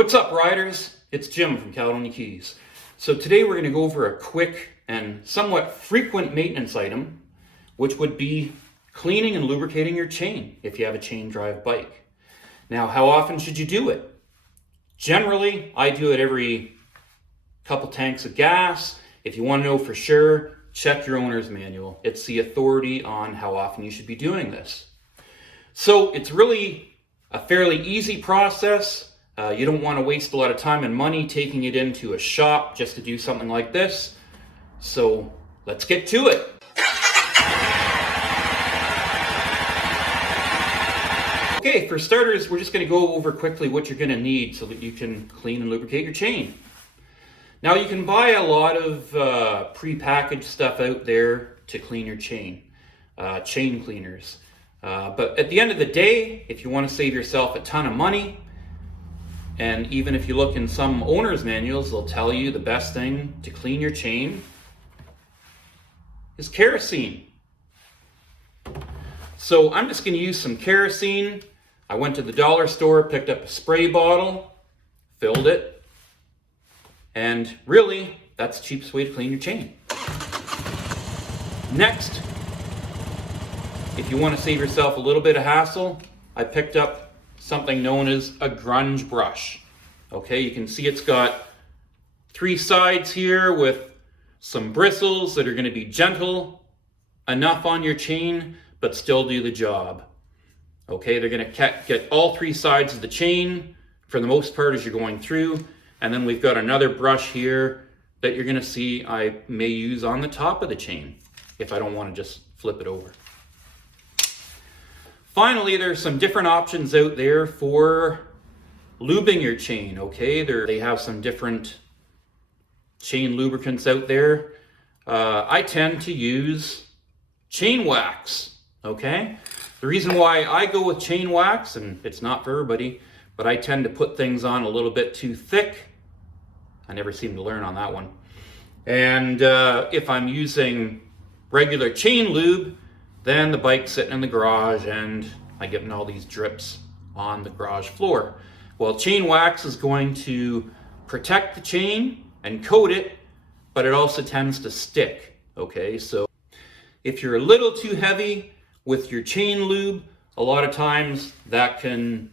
What's up, riders? It's Jim from Caledonia Keys. So today we're going to go over a quick and somewhat frequent maintenance item, which would be cleaning and lubricating your chain if you have a chain drive bike. Now, how often should you do it? Generally, I do it every couple tanks of gas. If you want to know for sure, check your owner's manual. It's the authority on how often you should be doing this. So it's really a fairly easy process. You don't want to waste a lot of time and money taking it into a shop just to do something like this. So let's get to it. Okay, for starters, we're just going to go over quickly what you're going to need so that you can clean and lubricate your chain. Now, you can buy a lot of pre-packaged stuff out there to clean your chain, chain cleaners. But at the end of the day, if you want to save yourself a ton of money, and even if you look in some owner's manuals, they'll tell you the best thing to clean your chain is kerosene. So I'm just going to use some kerosene. I went to the dollar store, picked up a spray bottle, filled it, and really, that's the cheapest way to clean your chain. Next, if you want to save yourself a little bit of hassle, I picked up something known as a grunge brush. Okay, you can see it's got 3 sides here with some bristles that are going to be gentle enough on your chain, but still do the job. Okay, they're going to get all 3 sides of the chain for the most part as you're going through. And then we've got another brush here that you're going to see I may use on the top of the chain if I don't want to just flip it over. Finally, there's some different options out there for lubing your chain, okay? They have some different chain lubricants out there. I tend to use chain wax, okay? The reason why I go with chain wax, and it's not for everybody, but I tend to put things on a little bit too thick. I never seem to learn on that one. And if I'm using regular chain lube, then the bike's sitting in the garage and I get all these drips on the garage floor. Well, chain wax is going to protect the chain and coat it, but it also tends to stick, okay? So if you're a little too heavy with your chain lube, a lot of times that can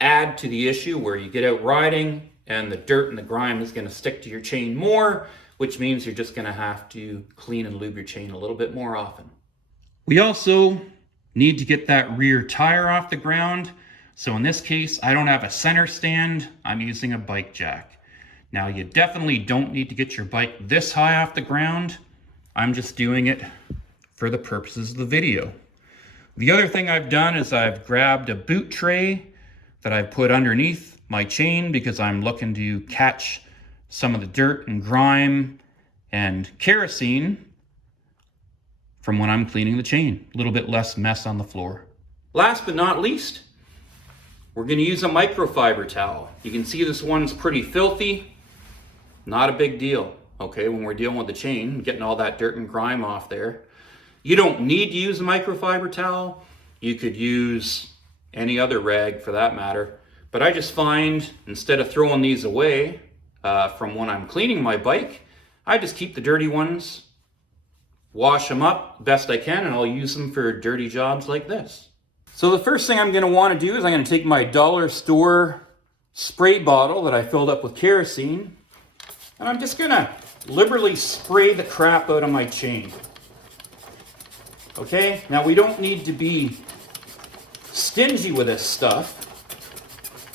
add to the issue where you get out riding and the dirt and the grime is gonna stick to your chain more, which means you're just gonna have to clean and lube your chain a little bit more often. We also need to get that rear tire off the ground. So in this case, I don't have a center stand. I'm using a bike jack. Now, you definitely don't need to get your bike this high off the ground. I'm just doing it for the purposes of the video. The other thing I've done is I've grabbed a boot tray that I've put underneath my chain because I'm looking to catch some of the dirt and grime and kerosene from when I'm cleaning the chain. A little bit less mess on the floor. Last but not least, we're going to use a microfiber towel. You can see this one's pretty filthy. Not a big deal, okay, when we're dealing with the chain, getting all that dirt and grime off there. You don't need to use a microfiber towel. You could use any other rag for that matter. But I just find, instead of throwing these away from when I'm cleaning my bike, I just keep the dirty ones, wash them up best I can, and I'll use them for dirty jobs like this. So the first thing I'm going to want to do is I'm going to take my dollar store spray bottle that I filled up with kerosene, and I'm just going to liberally spray the crap out of my chain. Okay, now we don't need to be stingy with this stuff,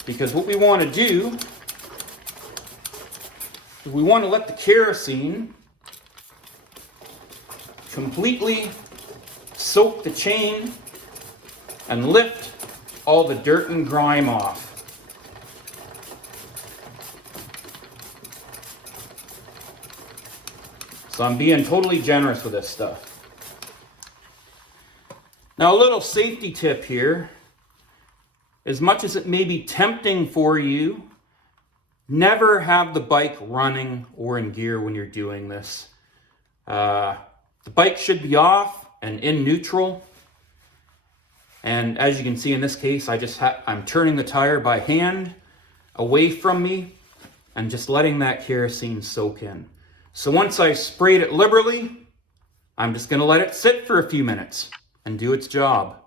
because what we want to do is we want to let the kerosene completely soak the chain and lift all the dirt and grime off. So I'm being totally generous with this stuff. Now, a little safety tip here. As much as it may be tempting for you, never have the bike running or in gear when you're doing this. The bike should be off and in neutral. And as you can see in this case, I'm turning the tire by hand. away from me and just letting that kerosene soak in. So once I've sprayed it liberally, I'm just going to let it sit for a few minutes and do its job.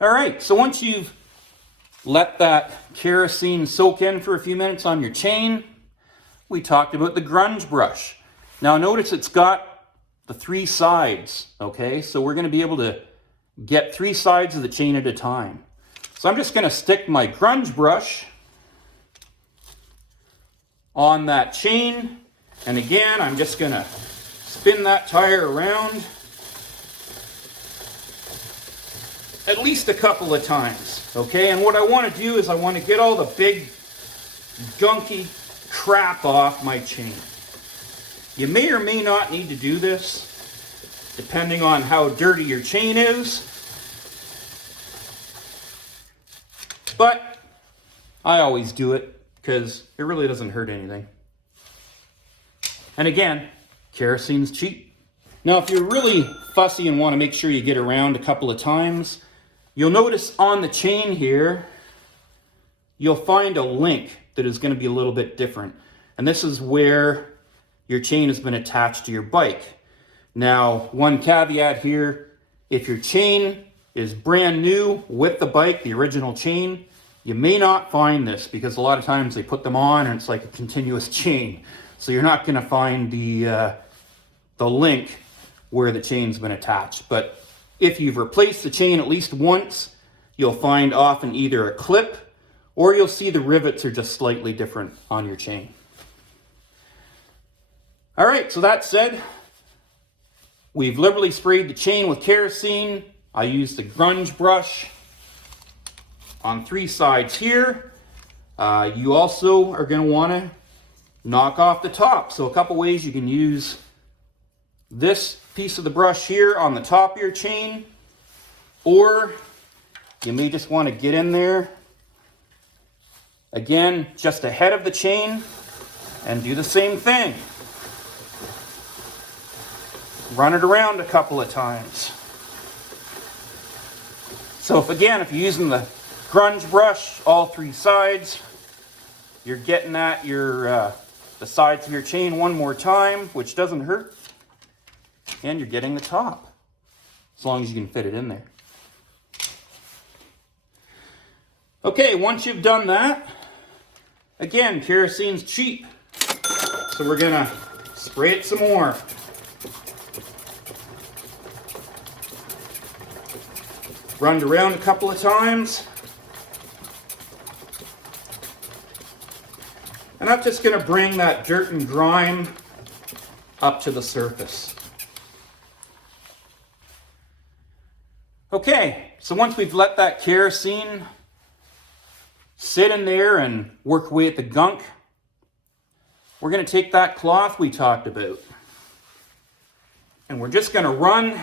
All right, so once you've let that kerosene soak in for a few minutes on your chain, we talked about the grunge brush. Now notice it's got the 3 sides, okay? So we're going to be able to get 3 sides of the chain at a time. So I'm just going to stick my grunge brush on that chain, and again I'm just going to spin that tire around at least a couple of times, okay? And what I want to do is I want to get all the big gunky crap off my chain. You may or may not need to do this depending on how dirty your chain is, but I always do it because it really doesn't hurt anything. And again, kerosene's cheap. Now if you're really fussy and want to make sure you get around a couple of times, you'll notice on the chain here, you'll find a link that is going to be a little bit different. And this is where your chain has been attached to your bike. Now, one caveat here, if your chain is brand new with the bike, the original chain, you may not find this because a lot of times they put them on and it's like a continuous chain. So you're not going to find the link where the chain's been attached. But if you've replaced the chain at least once, you'll find often either a clip or you'll see the rivets are just slightly different on your chain. All right, so that said, we've liberally sprayed the chain with kerosene. I used the grunge brush on 3 sides here. You also are going to want to knock off the top. So a couple ways you can use this piece of the brush here on the top of your chain, or you may just want to get in there again just ahead of the chain and do the same thing. Run it around a couple of times. So if you're using the grunge brush all 3 sides, you're getting at your the sides of your chain one more time, which doesn't hurt, and you're getting the top, as long as you can fit it in there. Okay, once you've done that, again, kerosene's cheap, so we're gonna spray it some more. Run it around a couple of times. And I'm just going to bring that dirt and grime up to the surface. Okay, so once we've let that kerosene sit in there and work away at the gunk, we're going to take that cloth we talked about and we're just going to run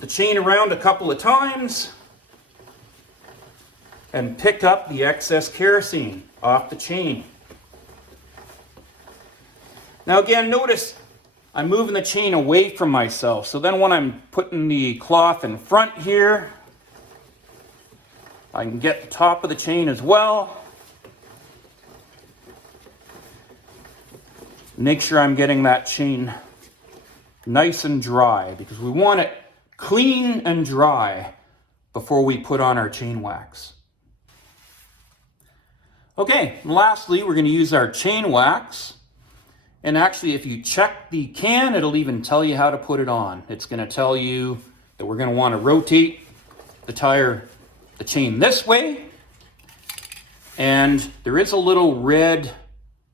the chain around a couple of times and pick up the excess kerosene off the chain. Now again, notice I'm moving the chain away from myself. So then when I'm putting the cloth in front here, I can get the top of the chain as well. Make sure I'm getting that chain nice and dry because we want it clean and dry before we put on our chain wax. Okay, lastly, we're going to use our chain wax. And actually, if you check the can, it'll even tell you how to put it on. It's going to tell you that we're going to want to rotate the chain this way. And there is a little red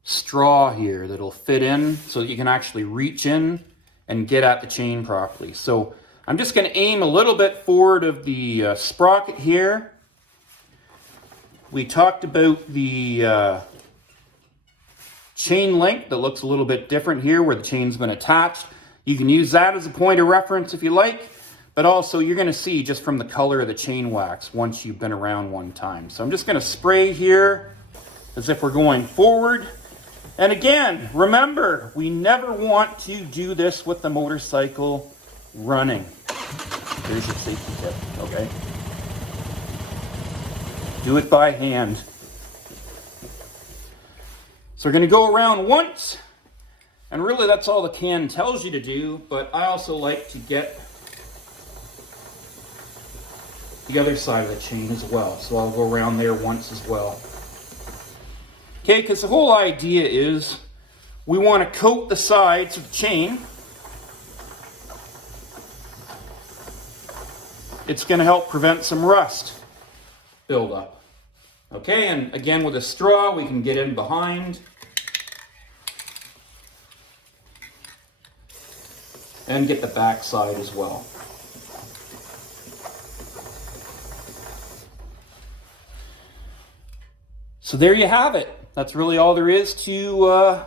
straw here that'll fit in so that you can actually reach in and get at the chain properly. So I'm just going to aim a little bit forward of the sprocket here. We talked about the chain length that looks a little bit different here where the chain's been attached. You can use that as a point of reference if you like, but also you're going to see just from the color of the chain wax once you've been around one time. So I'm just going to spray here as if we're going forward. And again, remember, we never want to do this with the motorcycle running. There's your safety tip, okay? Do it by hand. So we're going to go around once, and really that's all the can tells you to do, but I also like to get the other side of the chain as well. So I'll go around there once as well. Okay, because the whole idea is we want to coat the sides of the chain. It's going to help prevent some rust buildup. Okay, and again with a straw we can get in behind and get the back side as well. So there you have it. That's really all there is to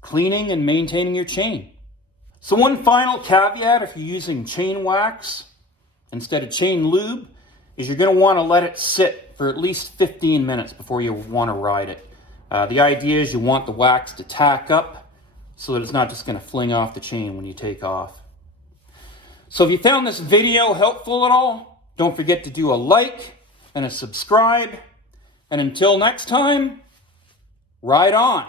cleaning and maintaining your chain. So one final caveat if you're using chain wax instead of chain lube is you're going to want to let it sit for at least 15 minutes before you want to ride it. The idea is you want the wax to tack up so that it's not just going to fling off the chain when you take off. So if you found this video helpful at all, don't forget to do a like and a subscribe. And until next time, ride on.